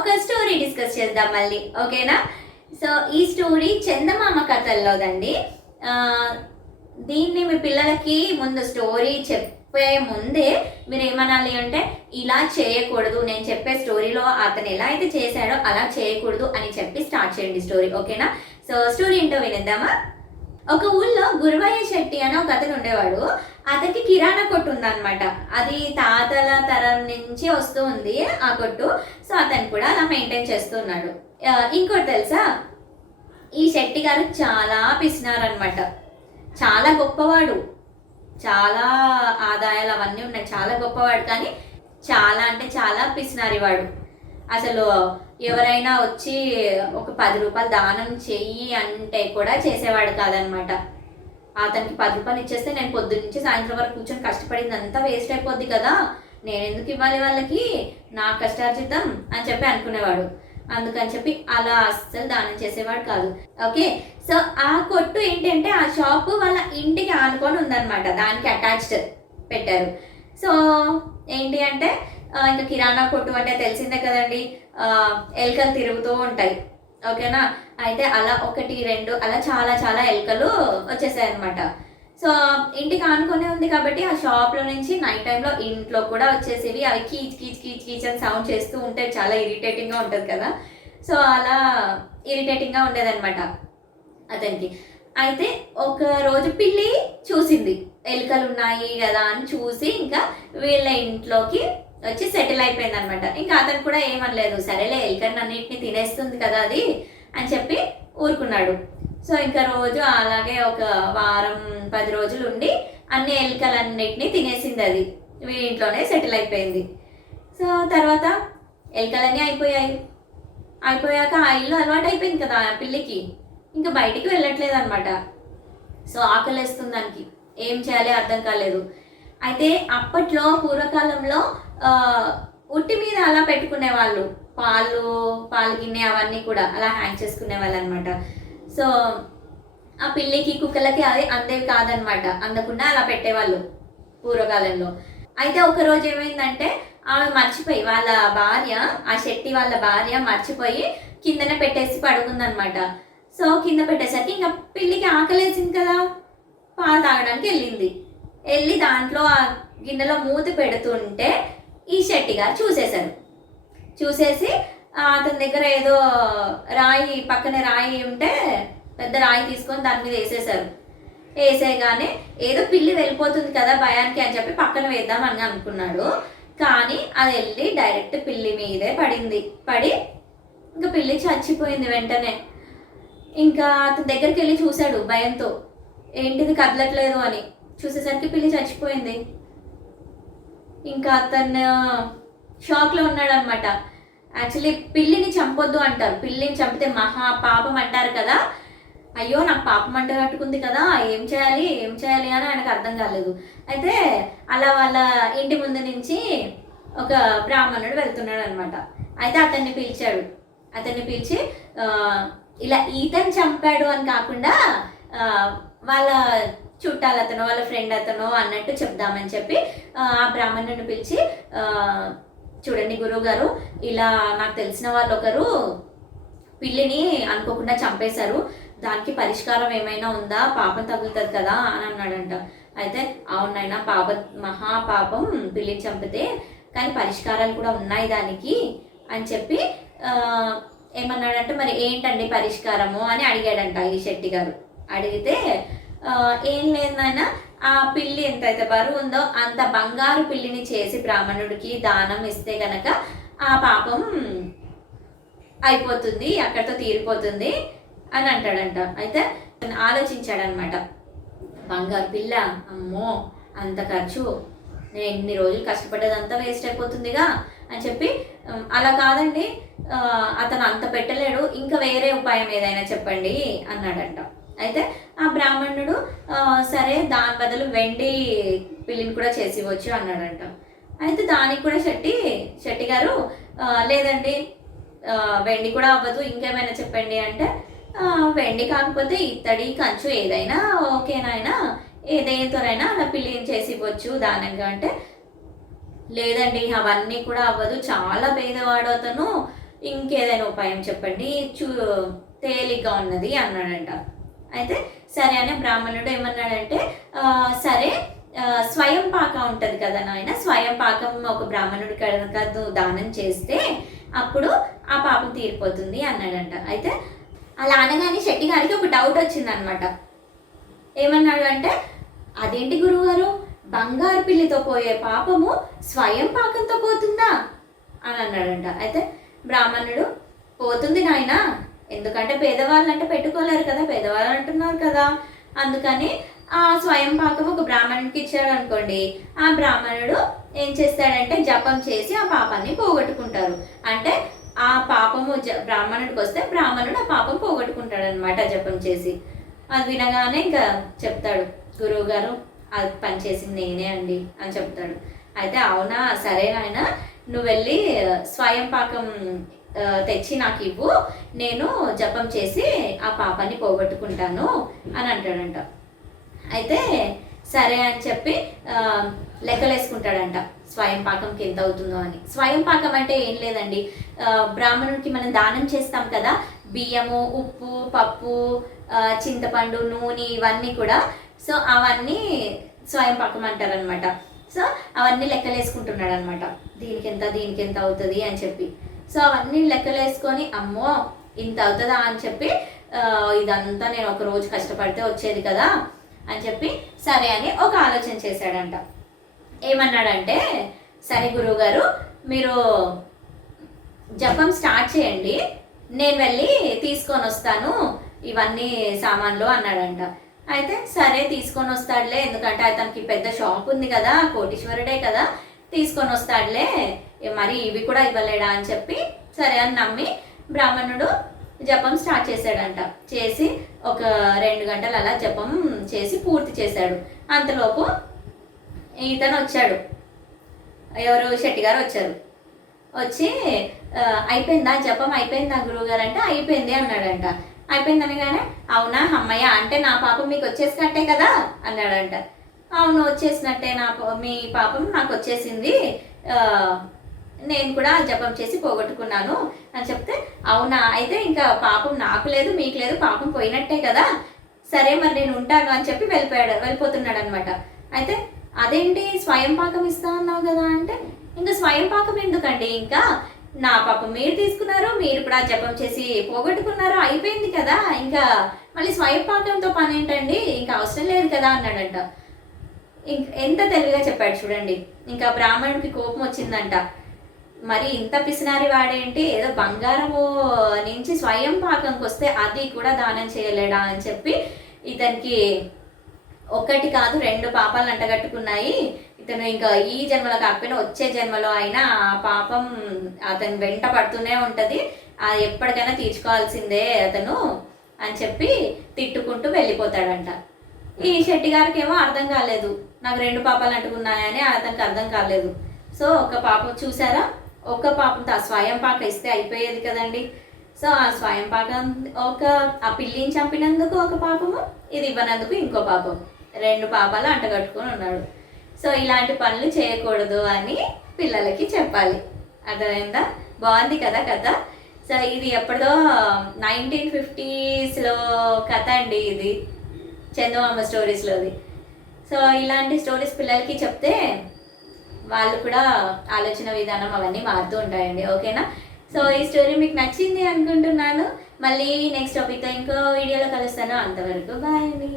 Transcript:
ఒక story discuss చేద్దాం మళ్ళీ, ఓకేనా? సో ఈ స్టోరీ చందమామ కథల్లోదండి. దీన్ని మీ పిల్లలకి ముందు స్టోరీ చెప్పే ముందే మీరు ఏమనాలి అంటే, ఇలా చేయకూడదు, నేను చెప్పే స్టోరీలో అతను ఎలా అయితే చేశాడో అలా చేయకూడదు అని చెప్పి స్టార్ట్ చేయండి స్టోరీ, ఓకేనా? సో స్టోరీ ఏంటో వినేద్దామా? ఒక ఊళ్ళో గురువయ్య శెట్టి అని ఒక అతను ఉండేవాడు. అతనికి కిరాణా కొట్టు ఉందన్నమాట. అది తాతల తరం నుంచి వస్తూ ఉంది ఆ కొట్టు. సో అతను కూడా అలా మెయింటైన్ చేస్తున్నాడు. ఇంకోటి తెలుసా, ఈ శెట్టి గారు చాలా పిసినారనమాట. చాలా గొప్పవాడు, చాలా ఆదాయాలు అవన్నీ ఉన్నాయి, చాలా గొప్పవాడు. కానీ చాలా అంటే చాలా పిసినారివాడు. అసలు ఎవరైనా వచ్చి ఒక 10 రూపాయలు దానం చెయ్యి అంటే కూడా చేసేవాడు కాదనమాట. అతనికి 10 రూపాయలు ఇచ్చేస్తే నేను పొద్దున్న నుంచి సాయంత్రం వరకు కూర్చొని కష్టపడింది అంతా వేస్ట్ అయిపోద్ది కదా, నేను ఎందుకు ఇవ్వాలి వాళ్ళకి, నా కష్టార్జితం అని చెప్పి అనుకునేవాడు. అందుకని చెప్పి అలా అస్సలు దానం చేసేవాడు కాదు. ఓకే, సో ఆ కొట్టు ఏంటంటే ఆ షాపు వాళ్ళ ఇంటికి ఆనుకొని ఉందన్నమాట, దానికి అటాచ్డ్ పెట్టారు. సో ఏంటి అంటే ఇంకా కిరాణా కొట్టు అంటే తెలిసిందే కదండి, ఎలుకలు తిరుగుతూ ఉంటాయి, ఓకేనా? అయితే అలా 1, 2 అలా చాలా చాలా ఎలుకలు వచ్చేసాయి అనమాట. సో ఇంటికి ఆనుకునే ఉంది కాబట్టి ఆ షాప్లో నుంచి నైట్ టైంలో ఇంట్లో కూడా వచ్చేసేవి. అవి కీచ్ కీచ్ కీచ్ కీచ్ అని సౌండ్ చేస్తూ ఉంటే చాలా ఇరిటేటింగ్గా ఉంటుంది కదా. సో అలా ఇరిటేటింగ్గా ఉండేదన్నమాట అతనికి. అయితే ఒక రోజు పిల్లి చూసింది, ఎలుకలు ఉన్నాయి కదా అని చూసి ఇంకా వీళ్ళ ఇంట్లోకి వచ్చి సెటిల్ అయిపోయింది అనమాట. ఇంకా అతను కూడా ఏమనలేదు, సరేలే ఎలుకని అన్నింటినీ తినేస్తుంది కదా అది అని చెప్పి ఊరుకున్నాడు. సో ఇంకా రోజు అలాగే ఒక వారం 10 రోజులు ఉండి అన్ని ఎలుకలన్నిటినీ తినేసింది అది, వీళ్ళ ఇంట్లోనే సెటిల్ అయిపోయింది. సో తర్వాత ఎలుకలన్నీ అయిపోయాక ఆ ఇల్లు అలవాటు అయిపోయింది కదా పిల్లికి, ఇంకా బయటికి వెళ్ళట్లేదు అనమాట. సో ఆకలేస్తుంది దానికి, ఏం చేయాలి అర్థం కాలేదు. అయితే అప్పట్లో పూర్వకాలంలో ఉట్టి మీద అలా పెట్టుకునే వాళ్ళు, పాలు గిన్నె అవన్నీ కూడా అలా హ్యాంగ్ చేసుకునే వాళ్ళు అనమాట. సో ఆ పిల్లికి కుక్కలకి అవి అందేవి కాదనమాట, అందకుండా అలా పెట్టేవాళ్ళు పూర్వకాలంలో. అయితే ఒకరోజు ఏమైందంటే ఆమె మర్చిపోయి, వాళ్ళ భార్య, ఆ శెట్టి వాళ్ళ భార్య మర్చిపోయి కిందనే పెట్టేసి పడుకుందనమాట. సో కింద పెట్టేసరికి ఇంకా పిల్లికి ఆకలేసింది కదా, పాలు తాగడానికి వెళ్ళి దాంట్లో ఆ గిన్నెలో మూతి పెడుతుంటే ఈ శెట్టి గారు చూసేసి అతని దగ్గర ఏదో రాయి, పక్కన రాయి ఉంటే పెద్ద రాయి తీసుకొని దాని మీద వేసేయగానే ఏదో పిల్లి వెళ్ళిపోతుంది కదా భయానికి అని చెప్పి పక్కన వేద్దామని అనుకున్నాడు. కానీ అది వెళ్ళి డైరెక్ట్ పిల్లి మీదే పడి ఇంకా పిల్లి చచ్చిపోయింది వెంటనే. ఇంకా అతని దగ్గరికి వెళ్ళి చూశాడు భయంతో, ఏంటిది కదలట్లేదు అని. చూసేసరికి పిల్లి చచ్చిపోయింది. ఇంకా అతను షాక్లో ఉన్నాడు అనమాట. యాక్చువల్లీ పిల్లిని చంపొద్దు అంటారు, పిల్లిని చంపితే మహా పాపం అంటారు కదా. అయ్యో నాకు పాపం అంట కట్టుకుంది కదా, ఏం చేయాలి అని ఆయనకు అర్థం కాలేదు. అయితే అలా వాళ్ళ ఇంటి ముందు నుంచి ఒక బ్రాహ్మణుడు వెళ్తున్నాడు అనమాట. అయితే అతన్ని పిలిచి ఇలా ఈతను చంపాడు అని కాకుండా వాళ్ళ చుట్టాలతనో వాళ్ళ ఫ్రెండ్ అతనో అన్నట్టు చెప్దామని చెప్పి ఆ బ్రాహ్మణుడిని పిలిచి, చూడండి గురువు గారు, ఇలా నాకు తెలిసిన వాళ్ళు ఒకరు పిల్లిని అనుకోకుండా చంపేశారు, దానికి పరిష్కారం ఏమైనా ఉందా, పాపం తగులుతుంది కదా అని అన్నాడంట. అయితే అవునైనా మహాపాపం పిల్లిని చంపితే, కానీ పరిష్కారాలు కూడా ఉన్నాయి దానికి అని చెప్పి ఏమన్నాడంటే, మరి ఏంటండి పరిష్కారము అని అడిగాడంట ఈ శెట్టి గారు. అడిగితే ఏం లేదు నాయన, ఆ పిల్లి ఎంతైతే బరువు ఉందో అంత బంగారు పిల్లిని చేసి బ్రాహ్మణుడికి దానం ఇస్తే గనక ఆ పాపం అయిపోతుంది, అక్కడితో తీరిపోతుంది అని అంటాడంట. అయితే ఆలోచించాడనమాట, బంగారు పిల్ల, అమ్మో అంత ఖర్చు, నేను ఎన్ని రోజులు కష్టపడ్డదంతా వేస్ట్ అయిపోతుందిగా అని చెప్పి, అలా కాదండి అతను అంత పెట్టలేడు, ఇంకా వేరే ఉపాయం ఏదైనా చెప్పండి అన్నాడంట. అయితే ఆ బ్రాహ్మణుడు సరే దాని బదులు వెండి పిల్లిని కూడా చేసి ఇవ్వచ్చు అన్నాడంట. అయితే దానికి కూడా శెట్టి గారు లేదండి వెండి కూడా అవ్వదు, ఇంకేమైనా చెప్పండి అంటే, వెండి కాకపోతే ఇత్తడి కంచు ఏదైనా ఓకేనాయనా, ఏదైతోనైనా అలా పిల్లిని చేసి ఇవ్వచ్చు దానంగా అంటే, లేదండి అవన్నీ కూడా అవ్వదు, చాలా పేదవాడు అతను, ఇంకేదైనా ఉపాయం చెప్పండి, తేలిగ్గా ఉన్నది అన్నాడంట. అయితే సరే అని బ్రాహ్మణుడు ఏమన్నాడంటే సరే స్వయం పాక ఉంటుంది కదా నాయన, స్వయం పాకం ఒక బ్రాహ్మణుడి కనుక నువ్వు దానం చేస్తే అప్పుడు ఆ పాపం తీరిపోతుంది అన్నాడంట. అయితే అలా అనగానే శెట్టి గారికి ఒక డౌట్ వచ్చిందనమాట. ఏమన్నాడు అంటే, అదేంటి గురువుగారు, బంగారు పిల్లితో పోయే పాపము స్వయం పాకంతో పోతుందా అని అన్నాడంట. అయితే బ్రాహ్మణుడు, పోతుంది నాయన, ఎందుకంటే పేదవాళ్ళు అంటే పెట్టుకోలేరు కదా, పేదవాళ్ళు అంటున్నారు కదా, అందుకని ఆ స్వయం పాకం ఒక బ్రాహ్మణుడికి ఇచ్చాడు అనుకోండి, ఆ బ్రాహ్మణుడు ఏం చేస్తాడంటే జపం చేసి ఆ పాపాన్ని పోగొట్టుకుంటారు. అంటే ఆ పాపము బ్రాహ్మణుడికి వస్తే బ్రాహ్మణుడు ఆ పాపం పోగొట్టుకుంటాడు అనమాట జపం చేసి. అది వినగానే ఇంకా చెప్తాడు, గురువు గారు అది పనిచేసింది నేనే అండి అని చెప్తాడు. అయితే అవునా, సరే నాయన, నువ్వు వెళ్ళి స్వయం పాకం తెచ్చి నాకు ఇవ్వు, నేను జపం చేసి ఆ పాపాన్ని పోగొట్టుకుంటాను అని అంటాడంట. అయితే సరే అని చెప్పి లెక్కలేసుకుంటాడంట స్వయం పాకంకి ఎంత అవుతుందో అని. స్వయం పాకం అంటే ఏం లేదండి, బ్రాహ్మణుడికి మనం దానం చేస్తాం కదా, బియ్యము, ఉప్పు, పప్పు, చింతపండు, నూనె, ఇవన్నీ కూడా, సో అవన్నీ స్వయం పాకం అంటారనమాట. సో అవన్నీ లెక్కలేసుకుంటున్నాడు అనమాట, దీనికి ఎంత అవుతుంది అని చెప్పి. సో అవన్నీ లెక్కలేసుకొని అమ్మో ఇంత అవుతుందా అని చెప్పి, ఇదంతా నేను ఒక రోజు కష్టపడితే వచ్చేది కదా అని చెప్పి సరే అని ఒక ఆలోచన చేశాడంట. ఏమన్నాడంటే, సరే గురువుగారు మీరు జపం స్టార్ట్ చేయండి, నేను వెళ్ళి తీసుకొని వస్తాను ఇవన్నీ సామాన్లు అన్నాడంట. అయితే సరే తీసుకొని వస్తాడులే, ఎందుకంటే అతనికి పెద్ద షాప్ ఉంది కదా, కోటీశ్వరుడే కదా, తీసుకొని వస్తాడులే, మరి ఇవి కూడా ఇవ్వలేడా అని చెప్పి సరే అని నమ్మి బ్రాహ్మణుడు జపం స్టార్ట్ చేశాడంట. చేసి ఒక 2 గంటలు అలా జపం చేసి పూర్తి చేశాడు. అంతలోపు ఇతను వచ్చాడు, ఎవరు, శెట్టి గారు వచ్చారు. వచ్చి అయిపోయిందా జపం, అయిపోయిందా గురువుగారు అంటే అయిపోయింది అన్నాడంట. అయిపోయింది అనగానే, అవునా అమ్మయ్య, అంటే నా పాపం మీకు వచ్చేసినట్టే కదా అన్నాడంట. అవును వచ్చేసినట్టే, మీ పాపం నాకు వచ్చేసింది, నేను కూడా జపం చేసి పోగొట్టుకున్నాను అని చెప్తే, అవునా అయితే ఇంకా పాపం నాకు లేదు మీకు లేదు, పాపం పోయినట్టే కదా, సరే మరి నేను ఉంటాను అని చెప్పి వెళ్ళిపోతున్నాడు అనమాట. అయితే అదేంటి స్వయం పాకం ఇస్తా అన్నావు కదా అంటే, ఇంకా స్వయం పాకం ఎందుకండి, ఇంకా నా పాపం మీరు తీసుకున్నారు, మీరు కూడా జపం చేసి పోగొట్టుకున్నారు, అయిపోయింది కదా, ఇంకా మళ్ళీ స్వయం పాకంతో పని ఏంటండి, ఇంకా అవసరం లేదు కదా అన్నాడంట. ఎంత తెలివిగా చెప్పాడు చూడండి. ఇంకా బ్రాహ్మణుడికి కోపం వచ్చిందంట, మరి ఇంత పిసినారి వాడేంటి, ఏదో బంగారము నుంచి స్వయం పాకంకి వస్తే అది కూడా దానం చేయలేడా అని చెప్పి ఇతనికి ఒకటి కాదు 2 పాపాలు అంటగట్టుకున్నాయి. ఇతను ఇంకా ఈ జన్మలో కాకపోయినా వచ్చే జన్మలో అయినా ఆ పాపం అతను వెంట పడుతూనే ఉంటుంది, అది ఎప్పటికైనా తీర్చుకోవాల్సిందే అతను అని చెప్పి తిట్టుకుంటూ వెళ్ళిపోతాడంట. ఈ శెట్టి గారికి ఏమో అర్థం కాలేదు, నాకు 2 పాపాలు అంటుకున్నాయని అతనికి అర్థం కాలేదు. సో ఒక పాపం చూసారా, ఒక్క పాపంతో ఆ స్వయం పాక ఇస్తే అయిపోయేది కదండి. సో ఆ స్వయం పాకం ఆ పిల్లిని చంపినందుకు ఒక పాపము, ఇది ఇవ్వనందుకు ఇంకో పాపం, 2 పాపాలు అంటగట్టుకొని ఉన్నాడు. సో ఇలాంటి పనులు చేయకూడదు అని పిల్లలకి చెప్పాలి. అర్థమైందా? బాగుంది కదా కథ. సో ఇది ఎప్పుడో 1950s కథ అండి, ఇది చందమామ స్టోరీస్లోది. సో ఇలాంటి స్టోరీస్ పిల్లలకి చెప్తే వాళ్ళు కూడా ఆలోచన విధానం అవన్నీ మారుతూ ఉంటాయండి. ఓకేనా? సో ఈ స్టోరీ మీకు నచ్చింది అనుకుంటున్నాను. మళ్ళీ నెక్స్ట్ టాపిక్తో ఇంకో వీడియోలో కలుస్తాను. అంతవరకు బాయ్ అండి.